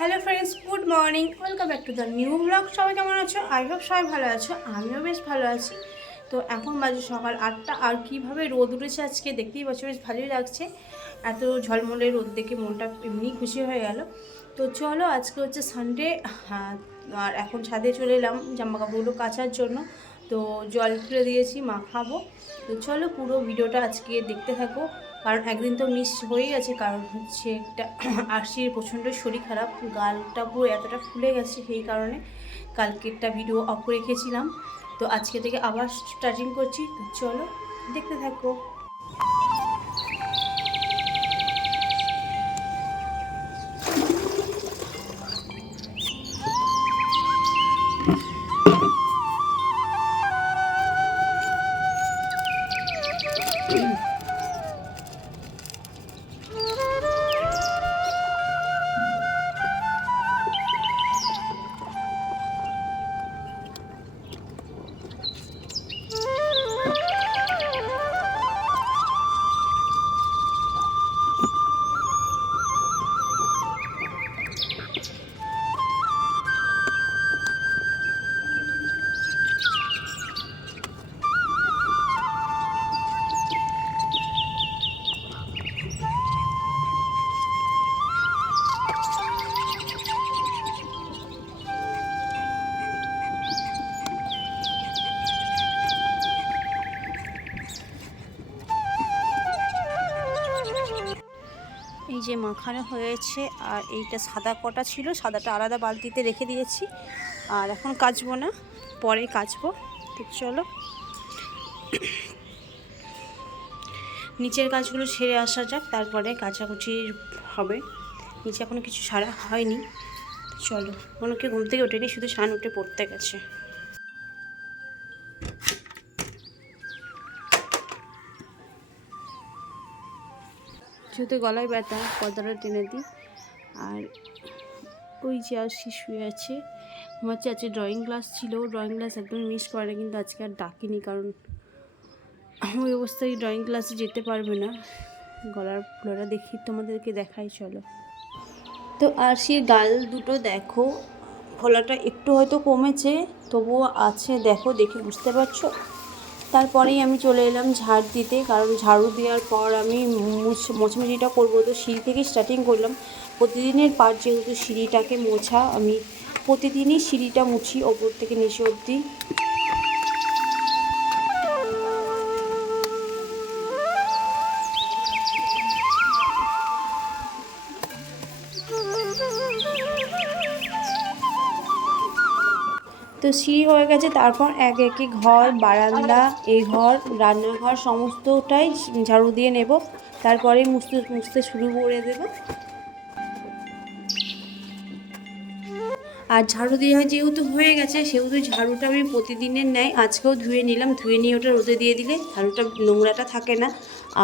Hello friends, good morning, welcome back to the new blog. সবাই কেমন আছো? I hope সবাই ভালো আছো, আমিও বেশ ভালো আছি। তো এখন বাজে সকাল 8টা, আর কীভাবে রোদ উঠেছে আজকে দেখতেই পাচ্ছ, বেশ ভালোই লাগছে। এত ঝলমলে রোদ দেখে মনটা এমনি খুশি হয়ে গেল। তো চলো, আজকে হচ্ছে সানডে, আর এখন ছাদে চলে এলাম জামা কাপড়গুলো কাচার জন্য। তো জল তুলে দিয়েছি, মাখাবো। তো চলো পুরো ভিডিওটা আজকে দেখতে থাকো, কারণ একদিন তো মিস হয়ে গেছে। কারণ হচ্ছে একটা আরশির প্রচণ্ড শরীর খারাপ, গালটা পুরো এতটা ফুলে গেছে, সেই কারণে কালকেরটা ভিডিও অফ রেখেছিলাম। তো আজকে থেকে আবার স্টার্টিং করছি। তো চলো দেখতে থাকো। এই যে মাখানো হয়েছে, আর এইটা সাদা কটা ছিল, সাদাটা আলাদা বালতিতে রেখে দিয়েছি। আর এখন কাচবো না, পরে কাচবো। তো চলো নিচের কাজগুলো সেরে আসা যাক, তারপরে কাচাকুচি হবে। নিচে এখনও কিছু সারা হয়নি। চলো, কোনো কি ঘুম থেকে ওঠেনি, শুধু শান উঠে পড়তে গেছে। যেহেতু গলায় ব্যথা, পর্দাটা টেনে দিই। আর ওই যে আর শুয়ে আছে, আমার হচ্ছে আজকে ড্রয়িং ক্লাস ছিল, ড্রয়িং ক্লাস একদম মিস করে, কিন্তু আজকে আর ডাকিনি, কারণ ওই অবস্থায় ড্রয়িং ক্লাসে যেতে পারবে না। গলার ফ্লোরা দেখি, তোমাদেরকে দেখাই, চলো। তো আরশির গাল দুটো দেখো, ফোলাটা একটু হয়তো কমেছে, তবুও আছে, দেখো, দেখে বুঝতে পারছো। তারপরেই আমি চলে এলাম ঝাড় দিতে, কারণ ঝাড়ু দেওয়ার পর আমি মোছামুছিটা করবো। তো সিঁড়ি থেকে স্টার্টিং করলাম। প্রতিদিনের পার যেহেতু সিঁড়িটাকে মোছা, আমি প্রতিদিনই সিঁড়িটা মুছি ওপর থেকে নিচে অবধি। তো সিঁড়ি হয়ে গেছে, তারপর এক একই ঘর, বারান্দা, এই ঘর, রান্নাঘর সমস্তটাই ঝাড়ু দিয়ে নেব। তারপরেই মুছতে শুরু করে দেব। আর ঝাড়ু দেওয়া যেহেতু হয়ে গেছে, সেহেতু ঝাড়ুটা আমি প্রতিদিনের ন্যায় আজকেও ধুয়ে নিলাম। ধুয়ে নিয়ে ওটা রোদে দিয়ে দিলে ঝাড়ুটা নোংরাটা থাকে না,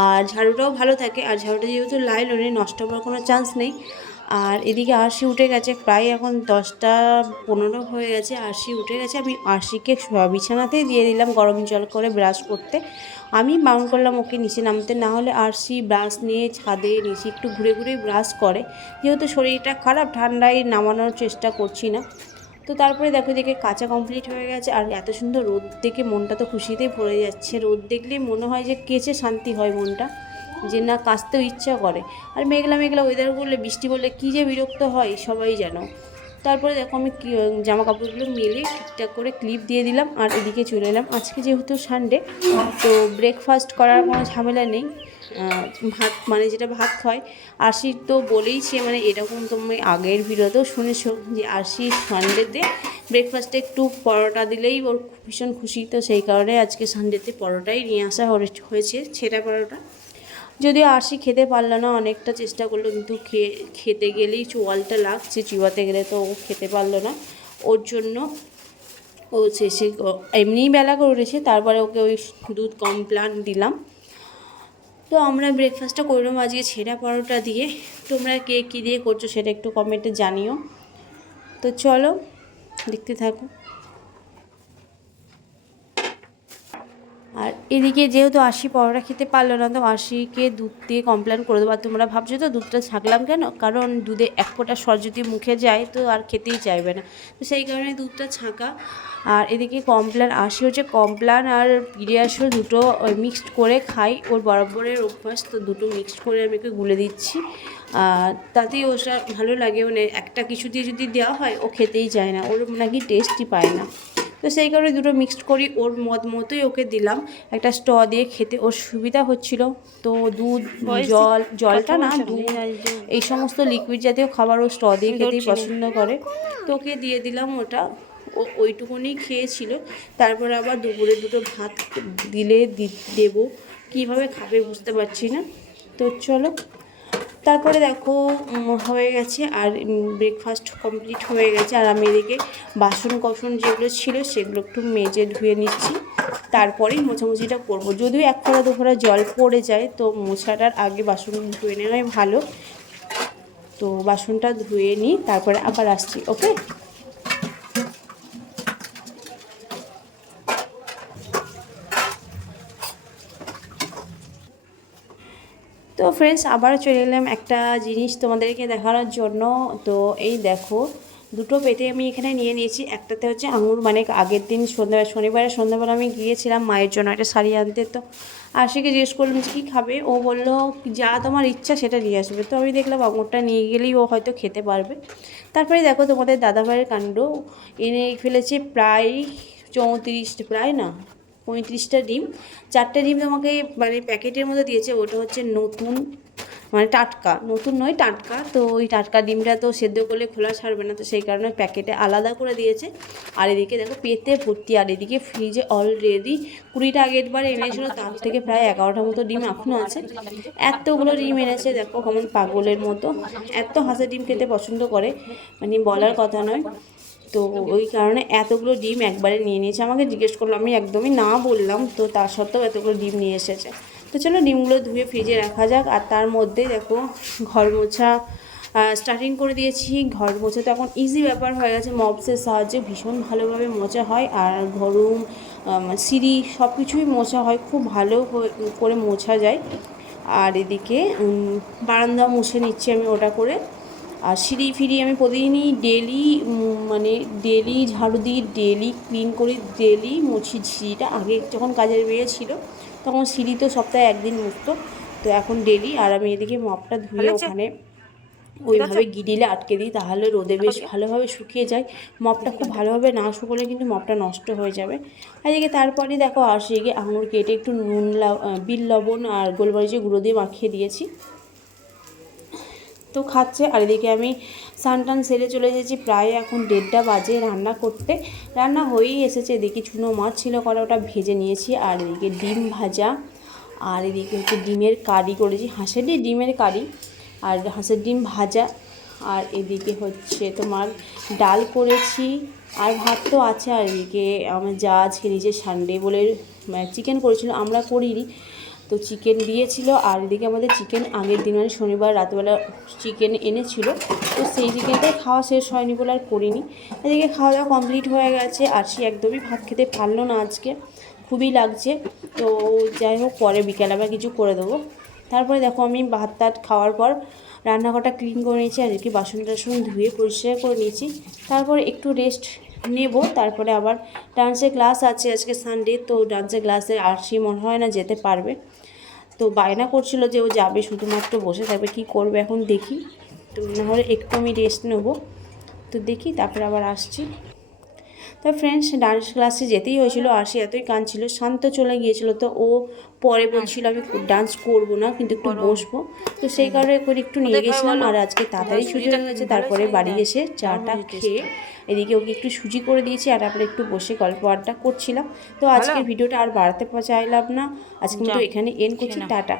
আর ঝাড়ুটাও ভালো থাকে। আর ঝাড়ুটা যেহেতু লাইলনে, নষ্ট হওয়ার কোনো চান্স নেই। আর এদিকে আরশি উঠে গেছে, প্রায় এখন 10টা 15 হয়ে গেছে। আরশি উঠে গেছে, আমি আরশিকে বিছানাতেই দিয়ে দিলাম গরম জল করে ব্রাশ করতে। আমি বারণ করলাম ওকে নিচে নামতে, না হলে আরশি ব্রাশ নিয়ে ছাদে নিচে একটু ঘুরে ঘুরে ব্রাশ করে। যেহেতু শরীরটা খারাপ, ঠান্ডায় নামানোর চেষ্টা করছি না। তো তারপরে দেখো, দেখে কাঁচা কমপ্লিট হয়ে গেছে। আর এত সুন্দর রোদ দেখে মনটা তো খুশিতেই ভরে যাচ্ছে। রোদ দেখলেই মনে হয় যে কেচে শান্তি হয় মনটা, যে না কাচতেও ইচ্ছা করে। আর মেঘলা মেঘলা ওয়েদার করলে, বৃষ্টি পড়লে কী যে বিরক্ত হয় সবাই জানো। তারপরে দেখো, আমি জামা কাপড়গুলো মেলে ঠিকঠাক করে ক্লিপ দিয়ে দিলাম, আর এদিকে চলে এলাম। আজকে যেহেতু সানডে, তো ব্রেকফাস্ট করার কোনো ঝামেলা নেই। ভাত, মানে যেটা ভাত খায় আরশি, তো বলেইছে, মানে এরকম তুমি আগের ভিডিওতেও শুনেছো যে আরশি সানডেতে ব্রেকফাস্টে একটু পরোটা দিলেই ওর ভীষণ খুশি। তো সেই কারণে আজকে সানডেতে পরোটাই নিয়ে আসা হয়েছে, ছেঁড়া পরোটা। যদিও আরশি খেতে পারলো না, অনেকটা চেষ্টা করলো, কিন্তু খেতে গেলেই চোয়ালটা লাগছে, চিবাতে গেলে, তো ও খেতে পারলো না। ওর জন্য ও শেষে এমনিই বেলা করে উঠেছে, তারপরে ওকে ওই দুধ কমপ্লান দিলাম। তো আমরা ব্রেকফাস্টটা করলাম আজকে ছেঁড়া পরোটা দিয়ে। তোমরা কে কী দিয়ে করছো সেটা একটু কমেন্টে জানিও। তো চলো দেখতে থাকো। আর এদিকে যেহেতু আশি পরোটা খেতে পারলো না, তো আশিকে দুধ দিয়ে কমপ্লেন করে দেবো। আর তোমরা ভাবছো তো দুধটা ছাঁকলাম কেন, কারণ দুধে এক ফোঁটা সর যদি মুখে যায় তো আর খেতেই চাইবে না, তো সেই কারণে দুধটা ছাঁকা। আর এদিকে কমপ্লেন আশি হচ্ছে কমপ্লেন আর পিডিয়াশোর দুটো মিক্সড করে খাই, ওর বরাবরের অভ্যাস, তো দুটো মিক্সড করে আমি ওকে গুলে দিচ্ছি। তাতেই ওটা ভালো লাগে, মানে একটা কিছু দিয়ে যদি দেওয়া হয় ও খেতেই চায় না, ওর নাকি টেস্টই পায় না। তো সেই কারণে দুটো মিক্সড করি, ওর মতোই ওকে দিলাম। একটা স্ট্র দিয়ে খেতে ওর সুবিধা হচ্ছিল। তো দুধ, জলটা না, দুধ, এই সমস্ত লিকুইড জাতীয় খাবার ও স্ট্র দিয়ে খেতেই পছন্দ করে। তো ওকে দিয়ে দিলাম ওটা, ও ওইটুকুনি খেয়েছিল। তারপরে আবার দুপুরে দুটো ভাত দিলে দেবো, কীভাবে খাবে বুঝতে পারছি না। তো চলো, তারপরে দেখো হয়ে গেছে, আর ব্রেকফাস্ট কমপ্লিট হয়ে গেছে। আর আমি এদিকে বাসন যেগুলো ছিল সেগুলো একটু মেজে ধুয়ে নিচ্ছি, তারপরেই মোছামুছিটা করবো। যদিও এক ফোঁটা দু ফোঁটা জল পড়ে যায়, তো মোছাটার আগে বাসন ধুয়ে নেওয়াই ভালো। তো বাসনটা ধুয়ে নিই, তারপরে আবার আসছি। ওকে, তো ফ্রেন্ডস আবারও চলে এলাম একটা জিনিস তোমাদেরকে দেখানোর জন্য। তো এই দেখো, দুটো পেটে আমি এখানে নিয়ে নিয়েছি। একটাতে হচ্ছে আঙুর, মানে আগের দিন শনিবারে সন্ধ্যাবেলা আমি গিয়েছিলাম মায়ের জন্য একটা শাড়ি আনতে। তো আশিকে জিজ্ঞেস করলাম যে কী খাবে, ও বললো যা তোমার ইচ্ছা সেটা নিয়ে আসবে। তো আমি দেখলাম আঙুরটা নিয়ে গেলেই ও হয়তো খেতে পারবে। তারপরে দেখো তোমাদের দাদাভাইয়ের কাণ্ড, এনে ফেলেছে প্রায় 35টা ডিম। 4টে ডিম তোমাকে মানে প্যাকেটের মধ্যে দিয়েছে, ওটা হচ্ছে নতুন, মানে টাটকা, নতুন নয় টাটকা। তো ওই টাটকা ডিমটা তো সেদ্ধ করলে খোলা ছাড়বে না, তো সেই কারণে প্যাকেটে আলাদা করে দিয়েছে। আর এদিকে দেখো পেতে ভর্তি, আর এদিকে ফ্রিজে অলরেডি 20টা আগের বার এনেছিল, তার থেকে প্রায় 11টার মতো ডিম এখনও আছে। এতগুলো ডিম এনেছে, দেখো কেমন পাগলের মতো, এত হাঁসের ডিম খেতে পছন্দ করে, মানে বলার কথা নয়। তো ওই কারণে এতগুলো ডিম একবারে নিয়ে নিয়েছে। আমাকে জিজ্ঞেস করলো, আমি একদমই না বললাম, তো তার সত্ত্বেও এতগুলো ডিম নিয়ে এসেছে। তো চলো ডিমগুলো ধুয়ে ফ্রিজে রাখা যাক। আর তার মধ্যে দেখো ঘর মোছা স্টার্টিং করে দিয়েছি। ঘর মোছা তো এখন ইজি ব্যাপার হয়ে গেছে, মপসের সাহায্যে ভীষণ ভালোভাবে মোছা হয়। আর ঘরুম, সিঁড়ি সব কিছুই মোছা হয়, খুব ভালো করে মোছা যায়। আর এদিকে বারান্দা মুছে নিচ্ছি আমি ওটা করে। আর সিঁড়ি আমি প্রতিদিনই ডেলি ঝাড়ু দিই, ডেলি ক্লিন করি, ডেলি মুছি সিঁড়িটা। আগে যখন কাজের মেয়ে ছিল তখন সিঁড়ি তো সপ্তাহে একদিন মুছতো, তো এখন ডেলি। আর আমি এদিকে মপটা ধুয়ে ওখানে ওইভাবে গিডিলে আটকে দিই, তাহলে রোদে বেশ ভালোভাবে শুকিয়ে যায়। মপটা খুব ভালোভাবে না শুকোলে কিন্তু মপটা নষ্ট হয়ে যাবে। আর এদিকে তারপরে দেখো আশিকে আঙুর কেটে একটু নুন, বিট লবণ আর গোলমরিচের গুঁড়ো দিয়ে মাখিয়ে দিয়েছি, তো খাচ্ছে। আর এদিকে আমি স্নান সেরে চলে এসেছি, প্রায় এখন 1:30 বাজে রান্না করতে। রান্না হয়েই এসেছে। এদিকে চুনো মাছ ছিল করা, ওটা ভেজে নিয়েছি। আর এদিকে ডিম ভাজা, আর এদিকে হচ্ছে ডিমের কারি করেছি, হাঁসের ডিমের কারি আর হাঁসের ডিম ভাজা। আর এদিকে হচ্ছে তোমার ডাল করেছি, আর ভাত তো আছে। আর এদিকে আমার যা আজকে নিজে সানডে বলে চিকেন করেছিল, আমরা করিনি, তো চিকেন দিয়েছিল। আর এদিকে আমাদের চিকেন আগের দিন মানে শনিবার রাতবেলা চিকেন এনেছিল, তো সেই চিকেনটাই খাওয়া শেষ হয়নি বলে আর করিনি। এদিকে খাওয়া দাওয়া কমপ্লিট হয়ে গেছে। আর সে একদমই ভাত খেতে পারলো না আজকে, খুবই লাগছে। তো যাই হোক, পরে বিকেলে আবার কিছু করে দেবো। তারপরে দেখো আমি ভাত টাত খাওয়ার পর রান্নাঘরটা ক্লিন করে নিয়েছি, আর এদিকে বাসন টাসন ধুয়ে পরিষ্কার করে নিয়েছি। তারপরে একটু রেস্ট নেব, তারপরে আবার ডান্সের ক্লাস আছে আজকে সানডে, তো ডান্সের ক্লাসে আরশি মনে হয় না যেতে পারবে। তো বায়না করছিল যে ও যাবে, শুধুমাত্র বসে থাকবে, কী করবে এখন দেখি। তো নাহলে একটু আমি রেস্ট নেবো, তো দেখি তারপরে আবার আসছি। তো ফ্রেন্ডস ডান্স ক্লাসে যেতেই হয়েছিল, আরশি এতই কাঁদছিল, শান্ত চলে গিয়েছিল। তো ও পরে বলছিল আমি ডান্স করব না, কিন্তু একটু বসবো, তো সেই কারণে করে একটু নিয়ে গেছিলাম। আর আজকে তাড়াতাড়ি ছুটি হয়ে গেছে। তারপরে বাড়ি এসে চাটা খেয়ে এদিকে ওকে একটু সুজি করে দিয়েছি, আর তারপরে একটু বসে গল্প আড্ডা করছিলাম। তো আজকের ভিডিওটা আর বাড়াতে চাইলাম না, আজকে মতো এখানে এন্ড করছি, টাটা।